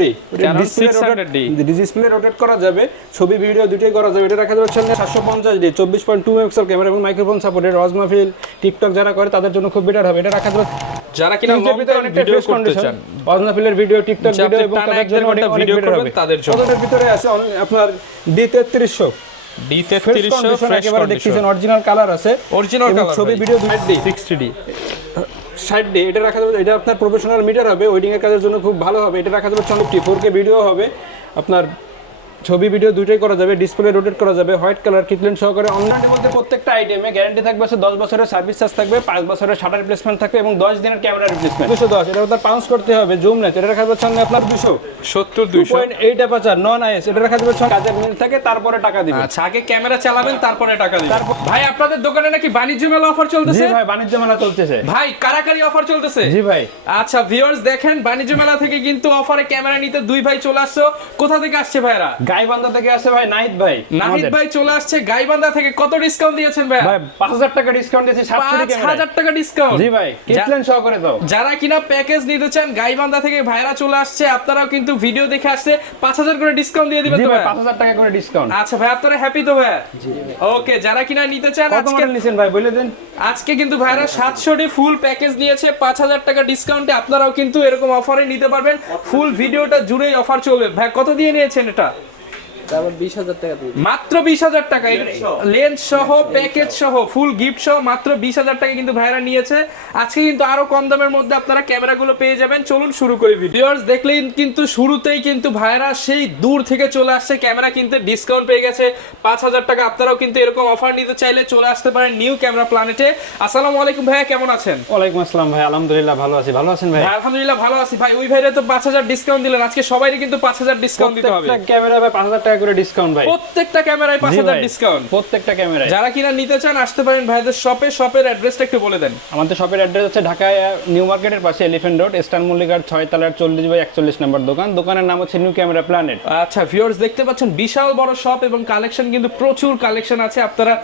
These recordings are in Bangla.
D Canon 600D display rotate করা যাবে। ছবি ভিডিও দুটোই করা যাবে। এটা রাখা যাবে সামনে সাতশো পঞ্চাশ ডি চব্বিশ পয়েন্ট টু মেগাপিক্সেল ক্যামেরা এবং মাইক্রোফোন সাপোর্টেড রজ মাহফিল টিকটক যারা করে তাদের জন্য খুব বেটার হবে। এটা রাখা যাবে যারা কিনা লং টাইম ভিডিও করতে চান। অজনাফিলের ভিডিও টিকটক ভিডিও এবং তাদের জন্য অনেক ভিডিও করবেন তাদের জন্য। ওদের ভিতরে আছে আপনার ডি তেত্রিশশো। ডি ফ্রেশ তেত্রিশশো কন্ডিশন ফ্রেশ একেবারে দেখতেছেন অরিজিনাল কালার আছে। অরিজিনাল কালার ছবি ভিডিও দুই ডি সিক্সটি ডি ষাট ডে এটা রাখা যাবে এটা আপনার প্রফেশনাল মিটার হবে ওয়েডিংয়ের কাজের জন্য খুব ভালো হবে। এটা রাখা যাবে চন্দ্রটি ফোর কে ভিডিও হবে। আপনার ছবি ভিডিও দুইটাই করা যাবে ডিসপ্লে রোটেট করা যাবে হোয়াইট কালার কিটলেন সহকারে অনলাইনের মধ্যে প্রত্যেকটা আইটেমে গ্যারান্টি থাকবে হচ্ছে দশ বছরের সার্ভিস চার্জ থাকবে পাঁচ বছরের শাটার রিপ্লেসমেন্ট থাকবে এবং দশ দিনের ক্যামেরা রিপ্লেসমেন্ট দুশো দশ এটা আপনার পাউন্স করতে হবে জুম নেট এটা রাখা যাবে সামনে আপনার দুশো। সত্তর point eight aperture non IS এটা রাখা যাবে কাজের মিনিট থাকে তারপরে টাকা দিবে। আচ্ছা। আগে ক্যামেরা চালাবেন তারপরে টাকা দিবেন ভাই আপনাদের দোকানে নাকি বাণিজ্য মেলা অফার চলতেছে? ভাই বাণিজ্য মেলা চলতেছে। ভাই কারাকারি অফার চলতেছে? জি ভাই। আচ্ছা ভিউয়ার্স দেখেন বাণিজ্য মেলা থেকে কিন্তু অফারে ক্যামেরা নিতে দুই ভাই চলে আসছো। কোথা থেকে আসছে ভাইরা গাইবান্ধা থেকে আসে ভাই নাহিদ ভাই নাহিদ ভাই চলে আসছে গাইবান্ধা থেকে কত ডিসকাউন্ট দিয়েছেন ভাই? ভাই পাঁচ হাজার টাকা ডিসকাউন্ট দিয়েছি সাতশো পাঁচ হাজার টাকা ডিসকাউন্ট জি ভাই কিটলেন সহ করে দাও। যারা কিনা প্যাকেজ নিতে চান গাইবান্ধা থেকে ভাইরা চলে আসছে আপনারাও কিন্তু ভিডিও দেখে আসছে পাঁচ হাজার করে ডিসকাউন্ট দিয়ে দিবেন তো ভাই ভাই? পাঁচ হাজার টাকা করে ডিসকাউন্ট আচ্ছা ভাই আপনারা হ্যাপি তো ভাই? ওকে যারা কিনা নিতে চান আজকে নিছেন ভাই বলে দেন। আজকে কিন্তু ভাইরা সাতশোটি ফুল প্যাকেজ নিয়েছে পাঁচ হাজার টাকা ডিসকাউন্টে আপনারাও কিন্তু এরকম অফারে নিতে পারবেন। ফুল ভিডিওটা জুড়েই অফার চলবে। ভাই কত দিয়ে নিয়েছেন এটা? তারপর বিশ হাজার টাকা দিয়ে মাত্র বিশ হাজার টাকা। লেন্স সহ। প্যাকেজ সহ ফুল গিফট সহ মাত্র বিশ হাজার টাকা কিন্তু ভাইরা নিয়েছে। আজকে কিন্তু আরও কম দামের মধ্যে আপনারা ক্যামেরাগুলো পেয়ে যাবেন। চলুন শুরু করি ভিডিওস। দেখলেন কিন্তু শুরুতেই কিন্তু ভাইরা সেই দূর থেকে চলে আসছে। ক্যামেরা কিনতে ডিসকাউন্ট পেয়ে গেছে। পাঁচ হাজার টাকা আপনারাও কিন্তু এরকম অফার নিতে চাইলে চলে আসতে পারেন নিউ ক্যামেরা প্ল্যানেটে আসসালামু আলাইকুম ভাইয়া কেমন আছেন? ওয়ালাইকুম আসসালাম ভাই আলহামদুলিল্লাহ ভালো আছি। ভালো আছেন ভাই? আলহামদুলিল্লাহ ভালো আছি। ভাই ওই ভাইরা তো পাঁচ হাজার ডিসকাউন্ট দিলেন। আজকে সবাইকে কিন্তু পাঁচ হাজার ডিসকাউন্ট দিতে হবে। ক্যামেরা ভাই পাঁচ হাজার টাকা করে ডিসকাউন্ট ভাই। প্রত্যেকটা ক্যামেরায় পাঁচ জি হাজার ভাই। ডিসকাউন্ট প্রত্যেকটা ক্যামেরায়। যারা কিনা নিতে চান আসতে পারেন ভাইদের শপে শপের অ্যাড্রেসটা একটু বলে দেন। আমাদের শপের অ্যাড্রেস হচ্ছে ঢাকায় নিউ মার্কেটের পাশে এলিফেন্ট রোড স্টার মল্লিকার ছয় তলার চল্লিশ বাই একচল্লিশ নম্বর দোকান। দোকানের নাম হচ্ছে নিউ ক্যামেরা প্ল্যানেট আচ্ছা ভিউয়ার্স দেখতে পাচ্ছেন বিশাল বড় শপ এবং কালেকশন কিন্তু প্রচুর কালেকশন আছে। আপনারা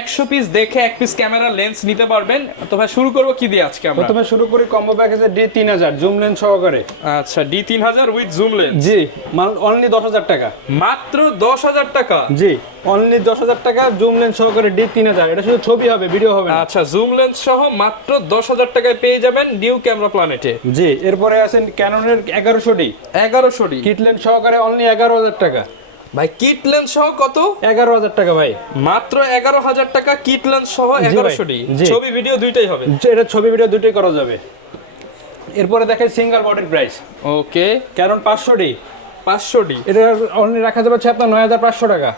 একশো পিস দেখে এক পিস ক্যামেরা লেন্স নিতে পারবেন। তো ভাই শুরু করব কি দিয়ে আজকে আমরা? প্রথমে শুরু করি কম্বো প্যাকেজে ডি তিন হাজার জুম লেন্স সহকারে। আচ্ছা ডি তিন হাজার উইথ জুম লেন্স জি মাল অনলি দশ হাজার টাকা। মাত্র দশ হাজার টাকা। জি। অনলি দশ হাজার টাকা জুম লেন্স সহকারে ডি তিন হাজার। এটা শুধু ছবি হবে ভিডিও হবে আচ্ছা জুম লেন্স সহ মাত্র দশ হাজার টাকায় পেয়ে যাবেন নিউ ক্যামেরা প্ল্যানেটে জি এরপরে আছেন ক্যাননের এগারোশো ডি এগারোশো ডি কিট লেন্স সহকারে অনলি এগারো হাজার টাকা। ভাই কিট লেন্স সহ কত? এগারো হাজার টাকা ভাই। মাত্র এগারো হাজার টাকা কিট লেন্স সহ এগারোশো ডি ছবি ভিডিও দুইটাই হবে। এটা ছবি ভিডিও দুটোই করা যাবে। এরপরে দেখেন সিঙ্গেল বডির প্রাইস ওকে ক্যানন পাঁচশো ডি পাঁচশো ডি এটা অনলি রাখা যাবে হচ্ছে আপনার নয় হাজার পাঁচশো টাকা।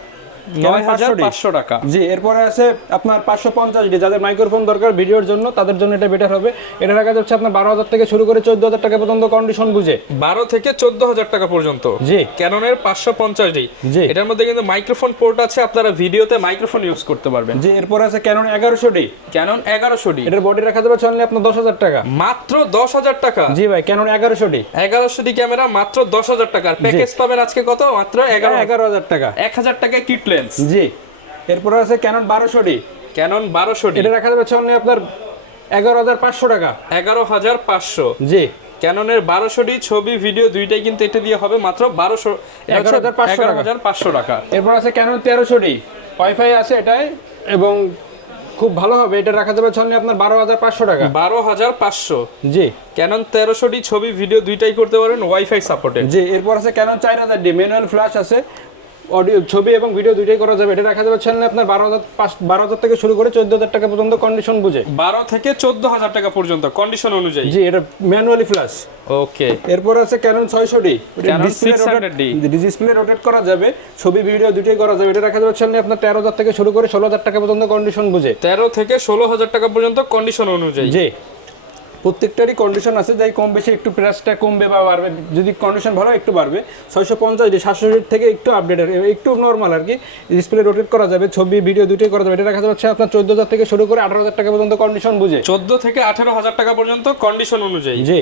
নয় হাজার 500D পাঁচশো টাকা। জি এরপরে আছে আপনার পাঁচশো পঞ্চাশ ডি যাদের মাইক্রোফোন দরকার ভিডিওর জন্য তাদের জন্য এটা বেটার হবে। এটা রাখা যাচ্ছে আপনার বারো হাজার থেকে শুরু করে চোদ্দ হাজার টাকা পর্যন্ত কন্ডিশন বুঝে। বারো থেকে চোদ্দ হাজার টাকা পর্যন্ত। জি। ক্যাননের পাঁচশো পঞ্চাশ ডি জি। এটার মধ্যে কিন্তু মাইক্রোফোন পোর্ট আছে আপনারা ভিডিওতে মাইক্রোফোন ইউজ করতে পারবেন। জি এরপরে আছে ক্যানন এগারোশো ডি ক্যানন এগারোশো ডি এটার বডি রাখা যাবে অনলি আপনার দশ হাজার টাকা। মাত্র দশ হাজার টাকা। জি ভাই ক্যানন এগারোশো ডি এগারোশো ডি ক্যামেরা মাত্র দশ হাজার টাকার প্যাকেজ পাবেন আজকে কত? মাত্র এগারো এগারো হাজার টাকা। এক হাজার টাকায় কিট লেন্স জি। এরপরে আছে ক্যানন বারোশো ডি ক্যানন বারোশো ডি এটা রাখা যাবে অনলি আপনার এগারো হাজার পাঁচশো টাকা। এগারো হাজার পাঁচশো। জি। ক্যাননের বারোশো ডি ছবি ভিডিও দুইটাই কিন্তু এটা দিয়ে হবে মাত্র বারোশো 11,500 টাকা। হাজার পাঁচশো টাকা। এরপর আছে ক্যানন তেরোশো ডি ওয়াইফাই আছে এটাই এবং খুব ভালো হবে এটা রাখা যাবে অনলি আপনার বারো হাজার পাঁচশো টাকা। বারো হাজার পাঁচশো। জি। ক্যানন তেরোশো ডি ছবি ভিডিও দুইটাই করতে পারেন ওয়াইফাই সাপোর্টেড জি এরপর আছে ক্যানন চার হাজার ডি ম্যানুয়াল ফ্ল্যাশ আছে অডিও ছবি এবং ভিডিও দুইটাই করা যাবে। এটা রাখা যাবে চ্যানেলে আপনার বারো হাজার পাঁচ বারো হাজার থেকে শুরু করে চোদ্দ হাজার টাকা পর্যন্ত কন্ডিশন বুঝে। বারো থেকে চোদ্দ হাজার টাকা পর্যন্ত কন্ডিশন অনুযায়ী। জি এটা ম্যানুয়ালি ফ্ল্যাশ ওকে এরপর আছে ক্যানন ছয়শো D Canon 600D display rotate করা যাবে ছবি ভিডিও দুইটাই করা যাবে। এটা রাখা যাবে চ্যানেলে আপনার তেরো হাজার থেকে শুরু করে ষোলো হাজার টাকা পর্যন্ত কন্ডিশন বুঝে। তেরো থেকে ষোলো হাজার টাকা পর্যন্ত কন্ডিশন অনুযায়ী। জি। প্রত্যেকটারই কন্ডিশন আছে যাই কম বেশি একটু প্রাইসটা কমবে বা বাড়বে। যদি কন্ডিশন ভালো একটু বাড়বে। ছয়শো পঞ্চাশ সাতশো থেকে একটু আপডেট একটু নর্মাল আর কি। ডিসপ্লে রোটেট করা যাবে ছবি ভিডিও দুটোই করা যাবে। এটা দেখা যাচ্ছে আপনার চোদ্দ হাজার থেকে শুরু করে আঠারো হাজার টাকা পর্যন্ত কন্ডিশন বুঝে। চোদ্দ থেকে আঠারো হাজার টাকা পর্যন্ত কন্ডিশন অনুযায়ী। জি।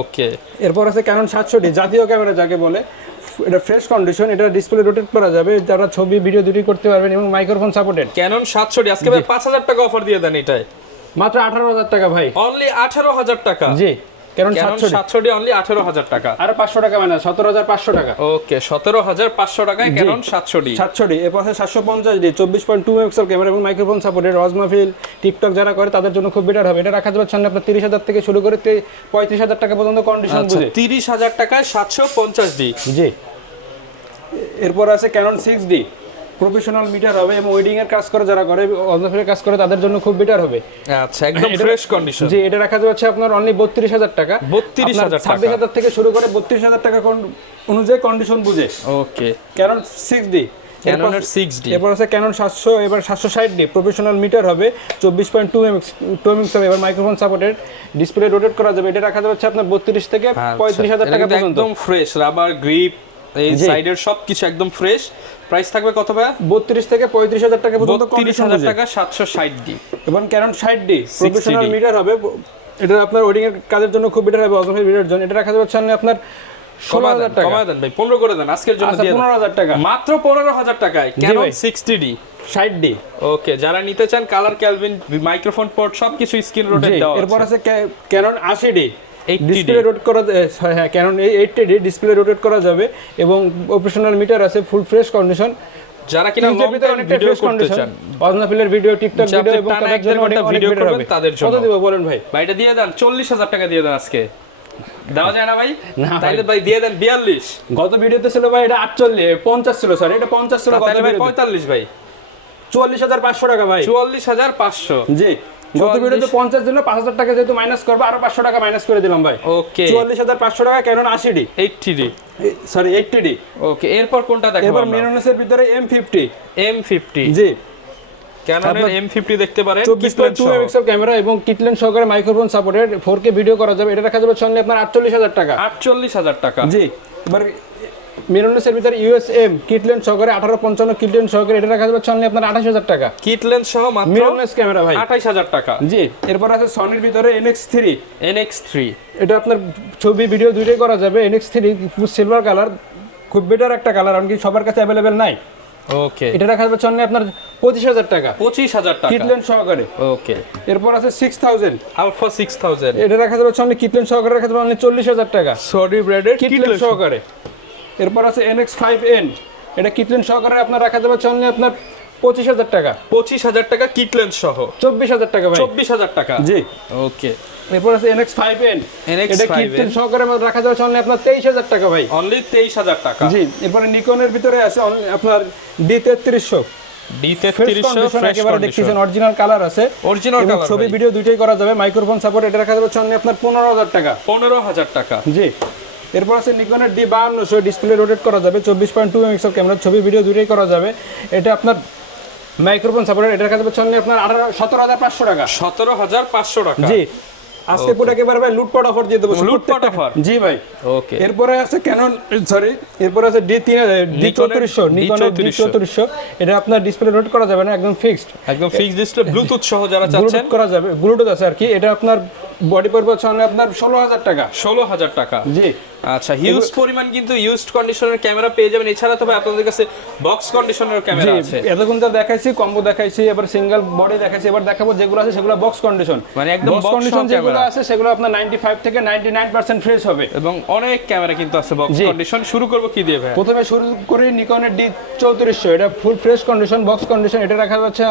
ওকে এরপর আছে ক্যানন সাতশোটি জাতীয় ক্যামেরা যাকে বলে। এটা ফ্রেশ কন্ডিশন এটা ডিসপ্লে রোটেট করা যাবে। যারা ছবি ভিডিও দুটি করতে পারবেন এবং মাইক্রোফোন সাপোর্টেড ক্যানন সাতশো ডি আজকে ভাই পাঁচ হাজার টাকা অফার দিয়ে দেন এটাই। মাত্র আঠারো হাজার টাকা ভাই। অনলি আঠেরো হাজার টাকা। জি ক্যানন ক্যানন সাতশো সাতশো ডি অনলি আঠারো হাজার টাকা। আরও পাঁচশো টাকা মানে সতেরো হাজার পাঁচশো টাকা। ওকে সতেরো হাজার পাঁচশো টাকায়। ক্যানন সাতশো ডি সাতশো ডি সাতশো পঞ্চাশ ডি চব্বিশ পয়েন্ট টু মেক্সেল ক্যামেরা এবং মাইক্রোফোন সাপোর্টেড রজ মাহফিল টিকটক যারা করে তাদের জন্য খুব বেটার হবে। এটা রাখা যাবে সামনে আপনার তিরিশ হাজার থেকে শুরু করে পঁয়ত্রিশ হাজার টাকা পর্যন্ত কন্ডিশন আচ্ছা বুঝে। তিরিশ হাজার টাকায় সাতশো পঞ্চাশ ডি জি। এরপর আছে Canon six D professional metre হবে এবং ওয়েডিং এর কাজ করে যারা করে অন্ধ্রপ্রদেশের কাজ করে তাদের জন্য খুব বেটার হবে। আচ্ছা একদম ফ্রেশ কন্ডিশন জি এটা রাখা যাচ্ছে আপনার অনলি বত্রিশ হাজার টাকা। 32,000 টাকা। ছাব্বিশ হাজার থেকে শুরু করে বত্রিশ হাজার টাকা কোন- অনুযায়ী কন্ডিশন বুঝে। ওকে। ডি ক্যাননের সিক্স ডি আছে ক্যানন সাতশো এবার সাতশো ষাট ডি প্রফেশনাল মিটার হবে চব্বিশ point two MX two MX হবে এবার মাইক্রোফোন সাপোর্টেড ডিসপ্লে রোটেট করা যাবে এটা রাখা যাচ্ছে আপনার বত্রিশ থেকে পঁয়ত্রিশ হাজার টাকা একদম ফ্রেশ রাবার গ্রিপ এই সাইডের সবকিছু একদম ফ্রেশ প্রাইস থাকবে কত ভাই বত্রিশ থেকে পঁয়ত্রিশ হাজার টাকা পর্যন্ত বত্রিশ কন্ডিশন হাজার বুঝে। টাকা সাতশো ষাট ডি। এবং ক্যানন ষাট ডি প্রফেশনাল মিটার হবে। এটা আপনার ওয়েডিং এর কাজের জন্য খুব বেটার হবে অজমের ভিডিওর জন্য। এটা রাখা যাচ্ছে সামনে আপনার হাজার দেন টাকা। কমায় দেন ভাই পনেরো করে দেন আজকের জন্য আচ্ছা দিয়ে দেন। পনেরো হাজার টাকা। মাত্র পনেরো হাজার টাকায় ক্যানন ভাই। Sixty D. ষাট ডি। ওকে যারা নিতে চান কালার ক্যালভিন মাইক্রোফোন পোর্ট সবকিছু স্ক্রিন রোটেট দেওয়া এরপর আছে। আছে ক্যানন আশি ডি। 80D ডিসপ্লে রোটেট করা হ্যাঁ Canon eighty D display rotate করা যাবে এবং অপারেশনাল মিটার আছে ফুল ফ্রেশ কন্ডিশন যারা কিনা লং টাইম ভিডিও করতে কন্ডিশন চান। অজনাফিলের ভিডিও টিকটক ভিডিও এবং তাদের জন্য অনেক video better করবেন তাদের জন্য। কত দিব বলেন ভাই? ভাইটা দিয়ে দেন চল্লিশ হাজার টাকা দিয়ে দেন আজকে। দেওয়া যায় না ভাই? না ভাই। ভাই দিয়ে দেন বিয়াল্লিশ। গত ভিডিওতে ছিল ভাই এটা আটচল্লিশ পঞ্চাশ ছিল স্যার এটা পঞ্চাশ ছিল গত ভাই ভিডিওতে পঁয়তাল্লিশ ভাই। চুয়াল্লিশ হাজার পাঁচশো টাকা ভাই। চুয়াল্লিশ হাজার পাঁচশো। জি। গত ভিডিওতে পঞ্চাশ জন্য পাঁচ হাজার টাকা যেহেতু মাইনাস করব আরও পাঁচশো টাকা মাইনাস করে দিলাম ভাই। ওকে চুয়াল্লিশ হাজার পাঁচশো টাকা ক্যানন আশি D. Eighty D. Sorry eighty D. Okay এরপর কোনটা দেখব মিরনেসের ভিতরে এম ফিফটি এম ফিফটি জি। ক্যাননের আপনার এম ফিফটি দেখতে পারেন চব্বিশ পয়েন্ট ক্যামেরা এবং কিটলেন সহকারে microphone supported four K video করা যাবে। এটা রাখা যাবে সঙ্গে আপনার আটচল্লিশ হাজার টাকা। আটচল্লিশ হাজার টাকা। জি এবার মিরনেসের ভিতরে ইউএসএম কিটলেন সহকারে আঠারো পঞ্চান্ন কিটলেন সহকারে। এটা রাখা যাবে সঙ্গে আপনার আঠাশ হাজার টাকা। কিট লেন্স সহ মাত্র ক্যামেরা ভাই। আঠাইশ হাজার টাকা। জি এরপর আছে সনির ভিতরে এনএক্স থ্রি এনএক্স থ্রি এটা আপনার ছবি ভিডিও দুইটাই করা যাবে। এনএক্স থ্রি সিলভার কালার খুব বেটার একটা কালার এমনকি সবার কাছে অ্যাভেলেবেল নাই। ওকে এটা রাখা যাবে সঙ্গে আপনার পঁচিশ হাজার টাকা। পঁচিশ হাজার টাকা। কিটলেন সহকারে। ওকে এরপর আছে six thousand alpha six thousand এটা রাখা যাবে সঙ্গে কিটলেন সহকারে রাখা যাবে চল্লিশ হাজার টাকা। সরি ব্র্যাডের কিটলেন সহকারে। এরপর আছে এনএক্স ফাইভ এন। এটা কিটলেন সহকারে আপনার রাখা যাবে সঙ্গে আপনার পঁচিশ হাজার টাকা। পঁচিশ হাজার টাকা কিট লেন্স সহ। চব্বিশ হাজার টাকা ভাই। চব্বিশ হাজার টাকা। জি। ওকে। এরপর আছে এনএক্স ফাইভ এন। এটা কিটলেন সহকারে রাখা যাবে আপনার তেইশ হাজার টাকা ভাই। অনলি তেইশ হাজার টাকা। জি এরপরে নিকনের ভিতরে আছে আপনার ডি তেত্রিশশো। অরিজিনাল কালার আছে। অরিজিনাল ছবি ভিডিও দুইটাই করা যাবে। মাইক্রোফোন সাপোর্ট এটা রাখা যাবে আপনার পনেরো হাজার টাকা। পনেরো হাজার টাকা। জি। এরপর আছে নিকনের ডি বাহান্নশো ডিসপ্লে রোটেট করা যাবে। চব্বিশ পয়েন্ট টু এক্সেল ক্যামেরা ছবি ভিডিও দুটোই করা যাবে। এটা আপনার মাইক্রোফোন সাপোর্ট এটা রাখা যাবে সঙ্গে আপনার আঠারো সতেরো হাজার পাঁচশো টাকা। সতেরো হাজার পাঁচশো টাকা। জি। আজকে পুরো একেবারে ভাই লুটপাট অফার দিয়ে দেবো। লুটপাট offer? জি ভাই। ওকে এরপরে আছে ক্যানন সরি এরপরে আছে ডি তিন ডি চৌত্রিশশো নিকনের ডি 3400 চৌত্রিশশো। এটা আপনার ডিসপ্লে রোড করা যাবে না একদম ফিক্সড একদম ফিক্সড ডিসপ্লে ব্লুটুথ সহ যারা চাচ্ছেন। করা যাবে। ব্লুটুথ আছে আর কি। এটা আপনার বডি পড়বে হচ্ছে আপনার ষোলো হাজার টাকা। ষোলো হাজার টাকা। জি। আচ্ছা হিউজ পরিমাণ কিন্তু ইউজড কন্ডিশনের ক্যামেরা পেয়ে যাবেন। এছাড়া তো ভাই আপনাদের কাছে বক্স কন্ডিশনের ক্যামেরা আছে। এতক্ষণ তো দেখাইছি কম্বো দেখাইছি এবার সিঙ্গেল বডি দেখাইছি এবার দেখাবো যেগুলো আছে সেগুলো বক্স কন্ডিশন মানে একদম বক্স কন্ডিশন যেগুলো আছে সেগুলো আপনার 95 থেকে 99% ফ্রেশ হবে। এবং অনেক ক্যামেরা কিন্তু আছে বক্স কন্ডিশন শুরু করব কি দিয়ে ভাই? প্রথমে শুরু করি নিকনের ডি চৌত্রিশশো। এটা full fresh condition box condition এটা রাখা যাচ্ছে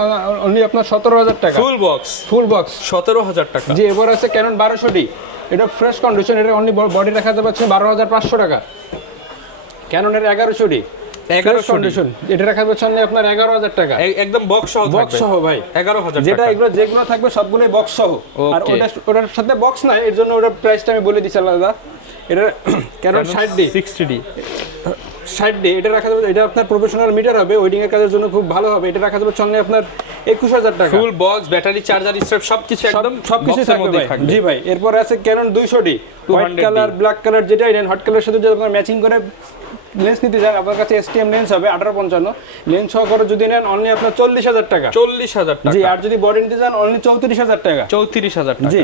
অনলি আপনার সতেরো হাজার টাকা। ফুল বক্স ফুল বক্স সতেরো হাজার টাকা। জি এবার আছে ক্যানন বারোশো ডি এটা ফ্রেশ কন্ডিশন এটা অনলি বডি রাখা যাচ্ছে বারো হাজার পাঁচশো টাকা। ক্যাননের এর ডি এগারো 1100 কন্ডিশন এটা রাখা যাচ্ছে অনলি আপনার এগারো হাজার টাকা। একদম বক্স সহ বক্স সহ ভাই। এগারো হাজার যেটা এগুলো যেগুলো থাকবে সবগুলোই বক্স সহ। আর. ওটা ওটার সাথে বক্স নাই এর জন্য ওটার প্রাইসটা আমি বলে দিচ্ছি আলাদা। এটা ক্যানন ষাট ডি সিক্সটি ডি ষাট ডি এটা রাখা যাবে এটা আপনার প্রফেশনাল মিটার হবে ওয়েডিং এর কাজের জন্য খুব ভালো হবে। এটা রাখা যাবে সঙ্গে আপনার একুশ হাজার টাকা। Full box battery charger strap সবকিছু একদম সবকিছু থাকবে জি ভাই এরপরে আছে ক্যানন দুইশো D white colour black colour যেটাই নেন হট কালারের সাথে যদি আপনার ম্যাচিং করে লেন্স নিতে চান আপনার কাছে এসটিএম লেন্স হবে আঠারো পঞ্চান্ন। লেন্স সহকারে যদি নেন অনলি আপনার চল্লিশ হাজার টাকা। চল্লিশ হাজার জি আর যদি বডি নিতে চান অনলি চৌত্রিশ হাজার টাকা। চৌত্রিশ হাজার জি।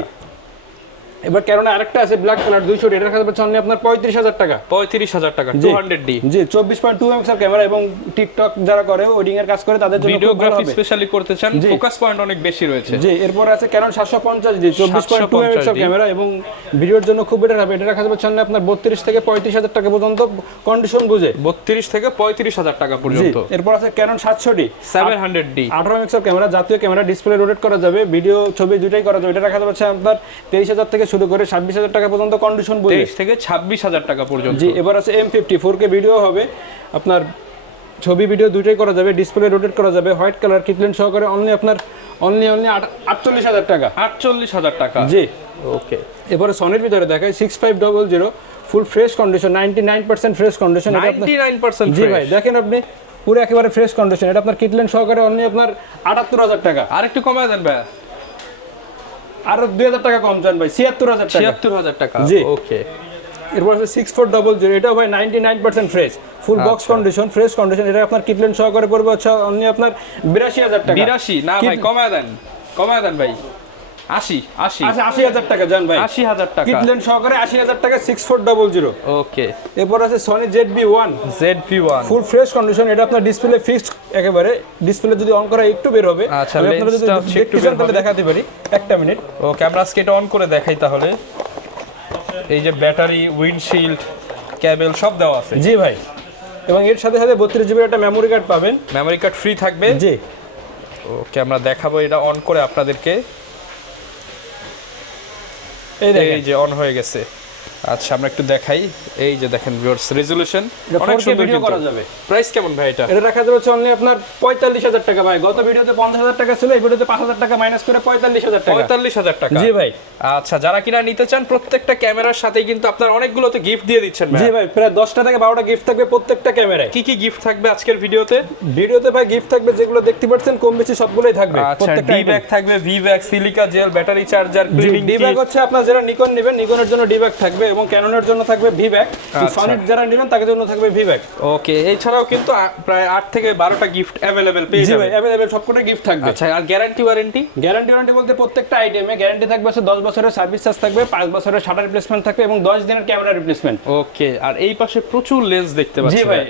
এবার ক্যানোন আরেকটা আছে ব্ল্যাক কালার দুইশো এটা রাখা যাবে অনলি আপনার পঁয়ত্রিশ হাজার টাকা। পঁয়ত্রিশ হাজার টাকা টু হান্ড্রেড ডি জি চব্বিশ পয়েন্ট টু এমএক্সের ক্যামেরা এবং টিকটক যারা করে ওয়েডিং এর কাজ করে তাদের জন্য ভিডিওগ্রাফি স্পেশালি করতে চান ফোকাস পয়েন্ট অনেক বেশি রয়েছে। জি এরপর আছে ক্যানন সাতশো পঞ্চাশ ডি চব্বিশ পয়েন্ট টু 750 এমএক্সের ক্যামেরা এবং ভিডিওর জন্য খুব বেটার হবে। এটা রাখা যাবে আপনার বত্রিশ থেকে পঁয়ত্রিশ হাজার টাকা পর্যন্ত কন্ডিশন বুঝে। বত্রিশ থেকে পঁয়ত্রিশ হাজার টাকা পর্যন্ত। এরপর আছে ক্যানন সাতশো ডি। সেভেন হান্ড্রেড ডি আঠারো এমএক্সের ক্যামেরা জাতীয় ক্যামেরা ডিসপ্লে রোটেট করা যাবে। ভিডিও ছবি দুটাই করা যাবে। এটা রাখা যাবে হচ্ছে আপনার তেইশ হাজার থেকে শুরু করে ছাব্বিশ হাজার টাকা পর্যন্ত কন্ডিশন তেইশ থেকে ছাব্বিশ হাজার টাকা পর্যন্ত। জি এবার আছে M fifty four K video হবে। আপনার ছবি ভিডিও দুইটাই করা যাবে ডিসপ্লে রোটেট করা যাবে হোয়াইট কালার কিটলেন সহকারে অনলি আপনার অনলি অনলি আটচল্লিশ হাজার টাকা। আটচল্লিশ হাজার টাকা। জি ওকে এবারে সনির ভিতরে দেখায় six five double zero full fresh condition ninety nine percent fresh condition ninety nine percent জি ভাই দেখেন আপনি পুরো একেবারে ফ্রেশ কন্ডিশন এটা আপনার কিটলেন সহকারে অনলি আপনার আটাত্তর হাজার টাকা। আর একটু কমায় দেন ভাই। আরও দুই হাজার টাকা কম চান ভাই ছিয়াত্তর হাজার ছিয়াত্তর হাজার টাকা জি। ওকে। এরপর আছে সিক্স ফোর ডবল জিরো এটাও ভাই ninety nine percent fresh full box. Condition fresh condition এটা আপনার কিটলেন সহকারে পড়বে হচ্ছে অনলি আপনার বিরাশি হাজার টাকা। বিরাশি? না ভাই কমায় দেন কমায় দেন ভাই। আশি আশি। আচ্ছা আশি হাজার টাকা জান ভাই। আশি হাজার টাকা। কিটলেন সহকারে আশি হাজার টাকা six four double zero okay. এরপর আছে Sony Z B one Z P one full fresh condition এটা আপনার ডিসপ্লে ফিক্সড একেবারে ডিসপ্লে যদি অন করা একটু বের হবে আচ্ছা, একটু তাহলে দেখাতে পারি। একটা মিনিট ওকে আমরা আজকে এটা অন করে দেখাই তাহলে। এই যে ব্যাটারি উইন্ডশিল্ড ক্যাবেল সব দেওয়া আছে। জি ভাই। এবং এর সাথে সাথে বত্রিশ জিবির একটা মেমোরি কার্ড পাবেন। মেমোরি কার্ড ফ্রি থাকবে। জি। ওকে আমরা দেখাবো এটা অন করে আপনাদেরকে। এই যে অন হয়ে গেছে। আচ্ছা আমরা একটু দেখাই। এই যে দেখেন ভিউয়ার্স রেজুলেশন অনেক সুন্দর ভিডিও করা যাবে। প্রাইস কেমন ভাই এটা? এটা রাখা যাবে অনলি আপনার পঁয়তাল্লিশ হাজার টাকা ভাই। গত ভিডিওতে পঞ্চাশ হাজার টাকা ছিল এই ভিডিওতে পাঁচ হাজার টাকা মাইনাস করে পঁয়তাল্লিশ হাজার টাকা। পঁয়তাল্লিশ হাজার টাকা। জি ভাই। আচ্ছা যারা কিনা নিতে চান প্রত্যেকটা ক্যামেরার সাথে কিন্তু আপনার অনেকগুলো তো গিফট দিয়ে দিচ্ছেন ভাই। জি ভাই প্রায় দশটা থেকে বারোটা গিফট থাকবে প্রত্যেকটা ক্যামেরায়। কি কি গিফট থাকবে আজকের ভিডিওতে ভিডিওতে ভাই গিফট থাকবে যেগুলো দেখতে পাচ্ছেন কম বেশি সবগুলোই থাকবে। আচ্ছা প্রত্যেকটা ডি ব্যাগ থাকবে V bag silica gel battery charger cleaning D bag হচ্ছে আপনার যারা নিকন নেবেন নিকনের জন্য ডি ব্যাগ থাকবে এবং ক্যাননের জন্য থাকবে ভি ব্যাগ আচ্ছা। যারা নেবেন তাদের জন্য থাকবে ভি ব্যাগ ওকে এছাড়াও কিন্তু প্রায় আট থেকে বারোটা গিফট অ্যাভেলেবেল পেয়ে যাবেন। অ্যাভেলেবেল সবকটা গিফট থাকবে। আচ্ছা আর গ্যারান্টি ওয়ারেন্টি গ্যারান্টি ওয়ারেন্টি বলতে প্রত্যেকটা আইটেমে গ্যারান্টি থাকবে হচ্ছে দশ বছরের সার্ভিস চার্জ থাকবে পাঁচ বছরের শাটার রিপ্লেসমেন্ট থাকবে এবং দশ দিনের ক্যামেরা রিপ্লেসমেন্ট ওকে আর এই পাশে প্রচুর লেন্স দেখতে পাচ্ছি জি ভাই।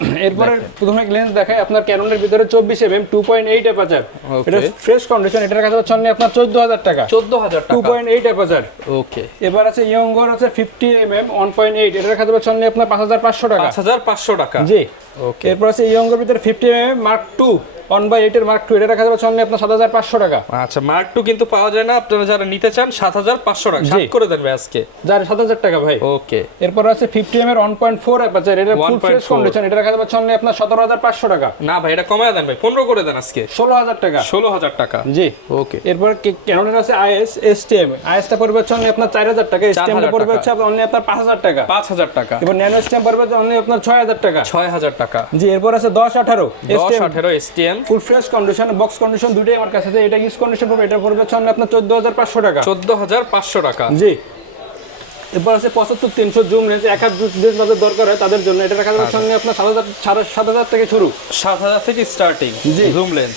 এরপরে প্রথমে লেন্স দেখায় আপনার ক্যাননের ভিতরে চব্বিশ M M two point eight aperture. এটা ফ্রেশ কন্ডিশন এটার কাছে হচ্ছে আপনার চোদ্দ হাজার টাকা। চোদ্দ হাজার টু টাকা পয়েন্ট এইট অ্যাপাচার ওকে এবার আছে ইয়ঙ্গর আছে fifty M M one point eight এটার কাছে হচ্ছে আপনার পাঁচ হাজার পাঁচশো টাকা। পাঁচ হাজার পাঁচশো টাকা। জি। ওকে এরপর আছে ইয়ঙ্গর ভিতরে fifty M M mark two one by এইটের মার্ক টু এটা রাখা যাবে অনলি আপনার সাত হাজার পাঁচশো টাকা। আচ্ছা মার্ক টু কিন্তু পাওয়া যায় না আপনারা যারা নিতে চান সাত হাজার পাঁচশো টাকা। সাত করে দেন ভাই আজকে। যার সাত হাজার টাকা ভাই। ওকে। এরপর আছে ফিফটি এম এর ওয়ান পয়েন্ট ফোর অ্যাপাচার এটা ফুল 1.4 ফ্রেশ কন্ডিশন এটা রাখা যাবে অনলি আপনার সতেরো হাজার পাঁচশো টাকা। না ভাই এটা কমায় দেন ভাই পনেরো করে দেন আজকে। ষোলো হাজার টাকা। ষোলো হাজার টাকা। জি। ওকে। এরপর ক্যানোনের আছে আইএস এসটিএম আইএসটা পড়বে হচ্ছে only আপনার চার হাজার টাকা এসটিএমটা 4,000 পড়বে হচ্ছে অনলি আপনার পাঁচ হাজার টাকা। পাঁচ হাজার টাকা। এবার ন্যানো এসটিএম পড়বে অনলি আপনার ছয় হাজার টাকা। ছয় হাজার টাকা। জি এরপর আছে দশ আঠারো দশ এসটিএম আঠেরো STM full fresh condition box condition দুটোই আমার কাছে আছে। এটা ইউজ কন্ডিশন পড়বে এটা পড়বে হচ্ছে আপনার চোদ্দ হাজার পাঁচশো টাকা। চোদ্দ হাজার পাঁচশো টাকা। জি। এরপর আছে পঁচাত্তর তিনশো জুম রেঞ্জ এক হাত দেশ যাদের দরকার হয় তাদের জন্য। এটা রাখা যাবে আচ্ছা। সঙ্গে আপনার সাত হাজার সাড়ে সাত হাজার থেকে শুরু। সাত হাজার থেকে স্টার্টিং জি। জুম লেন্স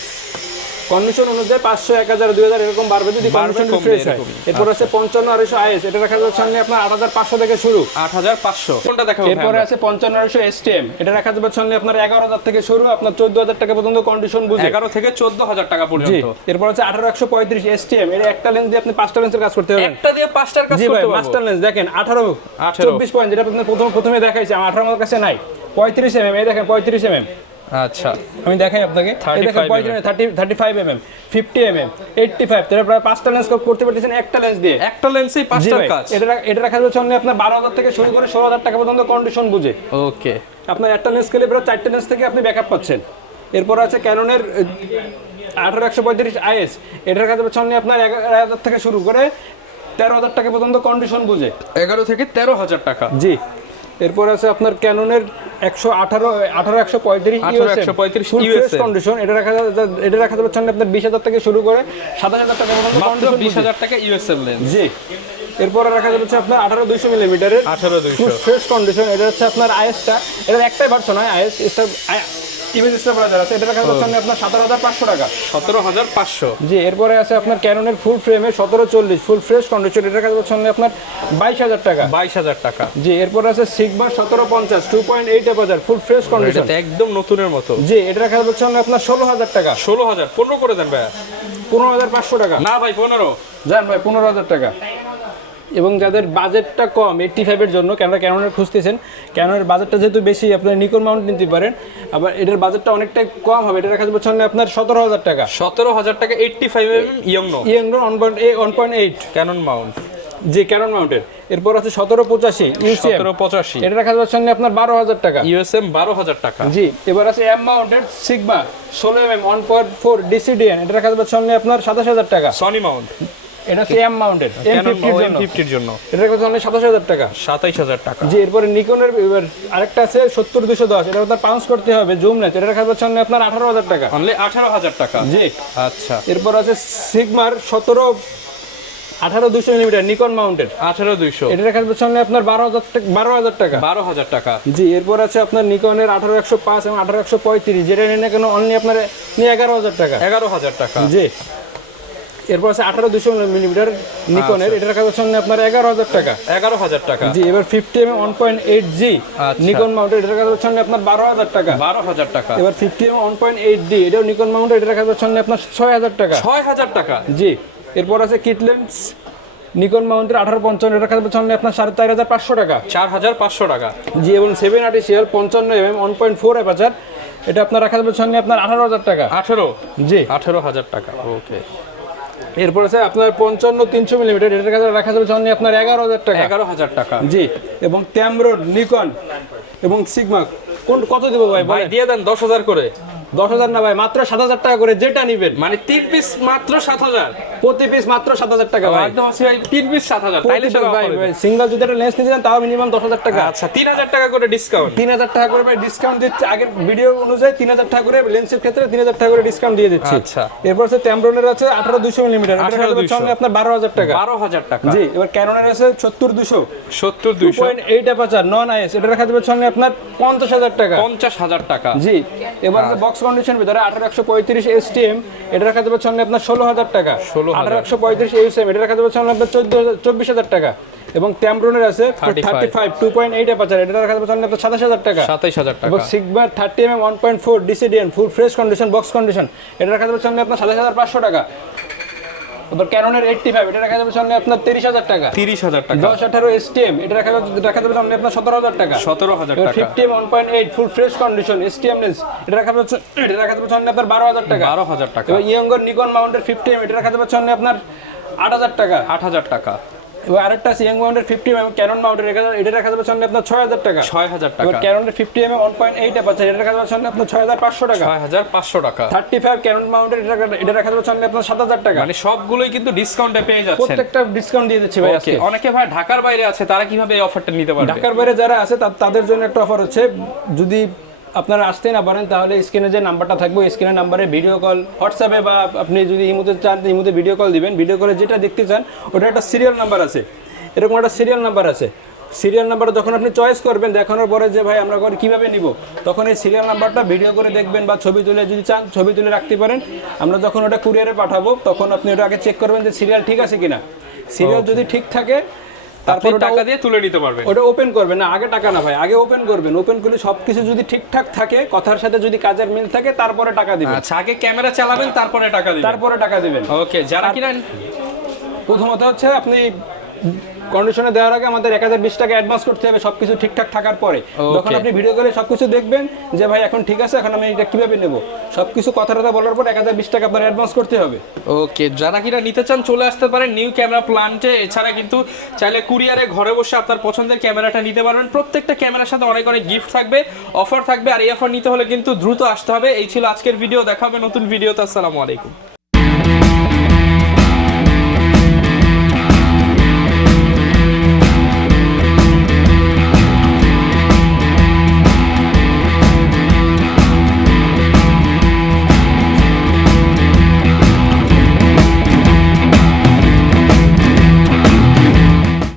কন্ডিশন অনুযায়ী পাঁচশো এক হাজার দুই হাজার এরকম বাড়বে যদি কন্ডিশন ফ্রেশ হয়। এরপর আছে পঞ্চান্ন আড়াইশো আইএস এটা রাখা যাবে সঙ্গে আপনার আট হাজার পাঁচশো থেকে শুরু। আট হাজার পাঁচশো। কোনটা ভাই এরপরে আছে পঞ্চান্ন আড়াইশো এসটিএম এটা রাখা যাবে সঙ্গে আপনার এগারো হাজার থেকে শুরু আপনার চোদ্দ হাজার টাকা পর্যন্ত কন্ডিশন বুঝে। এগারো থেকে চোদ্দ হাজার টাকা পর্যন্ত। এরপর আছে আঠারো একশো পঁয়ত্রিশ এসটিএম এটা একটা লেন্স দিয়ে আপনি পাঁচটা লেন্সের কাজ করতে পারবেন। একটা দিয়ে পাঁচটার কাজ করতে পারব। মাস্টার লেন্স দেখেন আঠারো 18 চব্বিশ পয়েন্ট যেটা আপনি প্রথম প্রথমে দেখাইছি আমার আঠারো আমার কাছে নাই। পঁয়ত্রিশ এমএম এই দেখেন পঁয়ত্রিশ এমএম আচ্ছা আমি দেখাই আপনাকে। এই 35 দেখেন পঁয়ত্রিশ thirty five MM fifty MM eighty five তাহলে প্রায় পাঁচটা লেন্স করতে পারতেছেন একটা লেন্স দিয়ে। একটা লেন্সেই ভাই কাজ। এটা এটা রাখা যাচ্ছে আপনার বারো হাজার থেকে শুরু করে ষোলো হাজার টাকা পর্যন্ত কন্ডিশন বুঝে। ওকে। আপনার একটা লেন্স খেলে প্রায় চারটে লেন্স থেকে আপনি ব্যাকআপ পাচ্ছেন। এরপর আছে ক্যাননের আঠারো একশো পঁয়ত্রিশ আইএস এটার কাছে only আপনার এগারো হাজার থেকে শুরু করে তেরো হাজার টাকা পর্যন্ত কন্ডিশন বুঝে। এগারো থেকে তেরো হাজার টাকা। জি। এরপর আছে আপনার ক্যাননের একশো আঠারো আঠারো একশো পঁয়ত্রিশ 1835 ফুল ফ্রেশ কন্ডিশন এটা রাখা এটা রাখা যাচ্ছে আপনার বিশ হাজার থেকে শুরু করে সাতাশ হাজার টাকা পর্যন্ত বিশ হাজার টাকা ইউএসএম লেন্স জি। এরপরে রাখা যাচ্ছে আপনার আঠারো দুইশো মিলিমিটারের আঠারো দুইশো। ফ্রেশ কন্ডিশন এটা হচ্ছে আপনার আইএসটা এটার একটাই ভার্সন হয় আইএস এটা ইমেজ স্টেবিলাইজার আছে এটা রাখা যাচ্ছে অনলি আপনার সতেরো হাজার পাঁচশো টাকা। সতেরো হাজার পাঁচশো। জি এরপরে আছে আপনার ক্যাননের ফুল ফ্রেমে সতেরো চল্লিশ ফুল ফ্রেশ কন্ডিশন এটা রাখা অনলি আপনার বাইশ হাজার টাকা। বাইশ হাজার টাকা। জি এরপর আছে সিগমা সতেরো পঞ্চাশ টু পয়েন্ট এইট হাজার ফুল ফ্রেশ কন্ডিশন একদম নতুনের মতো। জি এটা রাখা অনলি আপনার ষোলো হাজার টাকা। ষোলো হাজার পনেরো করে দেন ভাইয়া। পনেরো হাজার পাঁচশো টাকা। না ভাই পনেরো। যান ভাই পনেরো হাজার টাকা। এবং যাদের বাজেটটা কম এইটটি ফাইভের জন্য কেন ক্যাননের খুঁজতেছেন। ক্যাননের বাজেটটা যেহেতু বেশি আপনার নিকন মাউন্ট নিতে পারেন। আবার এটার বাজেটটা অনেকটাই কম হবে। এটা রাখা যাবে আপনার সতেরো হাজার টাকা। সতেরো হাজার টাকা এইটটি ফাইভ এম ইয়ং নো ইয়েংডো one point one point eight Canon mount জি ক্যানন মাউন্টের এরপর আছে সতেরো পঁচাশি সতেরো পঁচাশি। এটা রাখা যাবে হচ্ছে আপনার বারো হাজার টাকা। ইউএসএম বারো হাজার টাকা। জি এবার আছে এম মাউন্টেড সিগমা ষোলো M M one point four DC DN এটা রাখা যাবে হচ্ছে আপনার সাতাশ হাজার টাকা। সনি মাউন্ট এটা হচ্ছে এম মাউন্টেড এম ফিফটির জন্য। জন্য। এটা রাখা যাচ্ছে সাতাশ হাজার টাকা। সাতাইশ হাজার টাকা। জি এরপরে নিকনের এবার আরেকটা আছে সত্তর দুশো দশ। এটা আপনার পাউন্স করতে হবে জুম নেট এটা রাখা যাচ্ছে আপনার আঠারো হাজার টাকা। অনলি আঠারো হাজার টাকা। জি। আচ্ছা। এরপর আছে সিগমার সতেরো আঠারো দুশো মিলিমিটার নিকন মাউন্টেড আঠারো দুইশো এটা রাখা যাচ্ছে আপনার বারো হাজার টাকা বারো হাজার টাকা। বারো হাজার টাকা। জি এরপর আছে আপনার নিকনের আঠারো একশো পাঁচ এবং আঠারো একশো পঁয়ত্রিশ। যেটা নিয়ে কেন অনলি আপনার এগারো হাজার টাকা। এগারো হাজার টাকা। জি। এরপর আছে আঠারো দুশো মিলিমিটার নিকনের। এটা রাখা যাচ্ছে আপনার এগারো হাজার টাকা। এগারো হাজার টাকা। জি এবার fifty M one point eight জি আচ্ছা। নিকন মাউন্টেড এটা রাখা যাচ্ছে আপনার বারো হাজার টাকা। বারো হাজার টাকা। এবার fifty M one point eight D এটাও নিকন মাউন্টেড এটা রাখা যাচ্ছে আপনার ছয় হাজার টাকা। ছয় হাজার টাকা। জি এরপর আছে কিটলেন্স নিকন মাউন্টের আঠারো পঞ্চান্ন। এটা রাখা যাচ্ছে আপনার সাড়ে চার হাজার পাঁচশো টাকা। চার হাজার পাঁচশো টাকা। জি এবং সেভেন আর্টিসিয়াল পঞ্চান্ন M M one point four এটা আপনার রাখা যাবে সঙ্গে আপনার আঠারো হাজার টাকা। আঠেরো। জি। আঠেরো হাজার টাকা ওকে এরপর স্যার আপনার পঞ্চান্ন তিনশো মিলিমিটার এটার কাছে রাখা যাবে জন্য আপনার এগারো হাজার টাকা। এগারো হাজার টাকা। জি এবং ক্যামরন নিকন এবং সিগমা কোন কত দেবো ভাই ভাই দিয়ে দেন দশ হাজার করে। দশ হাজার না ভাই মাত্র সাত হাজার টাকা করে যেটা নিবেন। মানে তিন পিস মাত্র সাত হাজার। প্রতি পিস মাত্র সাত হাজার টাকা ভাই। একদম আছে ভাই তিন পিস সাত হাজার। তাইলে তো ভাই সিঙ্গেল যদি একটা লেন্স নিতে তাও মিনিমাম দশ হাজার টাকা। আচ্ছা তিন হাজার টাকা করে ডিসকাউন্ট তিন হাজার টাকা করে ভাই ডিসকাউন্ট দিচ্ছে। আগের ভিডিও অনুযায়ী তিন হাজার টাকা করে লেন্সের ক্ষেত্রে তিন হাজার টাকা করে ডিসকাউন্ট দিয়ে দিচ্ছি। আচ্ছা। এরপর আছে মিলিমিটার আপনার বারো হাজার টাকা। বারো হাজার টাকা। জি এবার ক্যাননের আছে নন আইএস এটা রাখা যাবে সঙ্গে আপনার পঞ্চাশ হাজার টাকা। পঞ্চাশ হাজার টাকা। জি এবার বক্স কন্ডিশন ভিতরে আঠারো একশো পঁয়ত্রিশ এস টি এম এটা রাখা যাবে সঙ্গে আপনার ষোলো হাজার টাকা। 16,000 আঠারো একশো পঁয়ত্রিশ এইচ এম এটা রাখা যাবে আপনার চোদ্দ চব্বিশ হাজার টাকা। এবং ট্যাম্ব্রনের আছে 35 thirty five two point eight aperture এটা রাখা যাবে আপনার সাতাশ হাজার টাকা। সাতাইশ হাজার টাকা। এবং সিগমার thirty M one point four DC DN full fresh condition box condition এটা রাখা যাবে আপনার সাতাশ হাজার পাঁচশো টাকা। এবার ক্যানোনের এইটটি ফাইভ এটা রাখা যাবে সামনে আপনার তিরিশ হাজার টাকা। তিরিশ হাজার টাকা। দশ আঠারো এস টি এম এটা রাখা যাবে রাখা যাবে সামনে আপনার সতেরো হাজার টাকা। সতেরো হাজার টাকা। Fifty one point eight full fresh condition S T M lens এটা রাখা যাবে এটা রাখা যাবে সামনে আপনার বারো হাজার টাকা। বারো হাজার টাকা। ইয়ঙ্গর নিকন মাউন্টের ফিফটি এম এটা রাখা যাবে সামনে আপনার আট হাজার টাকা। আট হাজার টাকা। এবার আরেকটা আছে ইয়ং মাউন্টের ফিফটি এম ক্যানন মাউন্টের এটা রাখা যাবে সঙ্গে আপনার ছয় হাজার টাকা। ছয় হাজার এবার টাকা ক্যাননের fifty M one point eight aperture এটা রাখা যাবে সঙ্গে আপনার ছয় হাজার পাঁচশো টাকা। ছয় হাজার পাঁচশো টাকা। থার্টি ফাইভ ক্যানন মাউন্টের এটা রাখা- যাবে সঙ্গে আপনার সাত হাজার টাকা। মানে সবগুলোই কিন্তু ডিসকাউন্টে পেয়ে যাচ্ছেন। প্রত্যেকটা ডিসকাউন্ট দিয়ে দিচ্ছি ভাই আজকে। অনেকে ভাই ঢাকার বাইরে আছে তারা কীভাবে এই অফারটা নিতে পারবে? ঢাকার বাইরে যারা আছে তাদের জন্য একটা অফার হচ্ছে যদি আপনারা আসতে না পারেন তাহলে স্ক্রিনে যে নাম্বারটা থাকবে স্ক্রিনের নাম্বারে ভিডিও কল হোয়াটসঅ্যাপে বা আপনি যদি এই ইমুতে চান এই ইমুতে ভিডিও কল দিবেন। ভিডিও কলে যেটা দেখতে চান ওটা একটা সিরিয়াল নাম্বার আছে। এরকম একটা সিরিয়াল নাম্বার আছে। সিরিয়াল নাম্বার যখন আপনি চয়েস করবেন দেখানোর পরে যে ভাই আমরা করে কীভাবে নিব? তখন এই সিরিয়াল নাম্বারটা ভিডিও করে দেখবেন বা ছবি তুলে যদি চান ছবি তুলে রাখতে পারেন। আমরা যখন ওটা কুরিয়ারে পাঠাবো তখন আপনি ওটা আগে চেক করবেন যে সিরিয়াল ঠিক আছে কিনা। সিরিয়াল যদি ঠিক থাকে তারপর টাকা দিয়ে তুলে নিতে পারবেন। ওটা ওপেন করবেন। না আগে টাকা না ভাই আগে ওপেন করবেন। ওপেন করলে সবকিছু যদি ঠিকঠাক থাকে কথার সাথে যদি কাজের মিল থাকে তারপরে টাকা দিবেন। আচ্ছা আগে ক্যামেরা চালাবেন তারপরে টাকা দিবেন। তারপরে টাকা দিবেন। ওকে যারা কিনা প্রথমত হচ্ছে আপনি কন্ডিশনে দেওয়ার আগে আমাদের এক হাজার বিশ টাকা অ্যাডভান্স করতে হবে সবকিছু ঠিকঠাক থাকার পরে। যখন আপনি ভিডিও করে সবকিছু দেখবেন যে ভাই এখন ঠিক আছে এখন আমি এটা কীভাবে নেব? সবকিছু কথা টথা বলার পর এক হাজার বিশ টাকা আপনার অ্যাডভান্স করতে হবে। ওকে যারা কিনা নিতে চান চলে আসতে পারেন নিউ ক্যামেরা প্লান্টে এছাড়া কিন্তু চাইলে কুরিয়ারে ঘরে বসে আপনার পছন্দের ক্যামেরাটা নিতে পারবেন। প্রত্যেকটা ক্যামেরার সাথে অনেক অনেক গিফট থাকবে অফার থাকবে আর এই অফার নিতে হলে কিন্তু দ্রুত আসতে হবে। এই ছিল আজকের ভিডিও দেখা হবে নতুন ভিডিওতে আসসালামু আলাইকুম।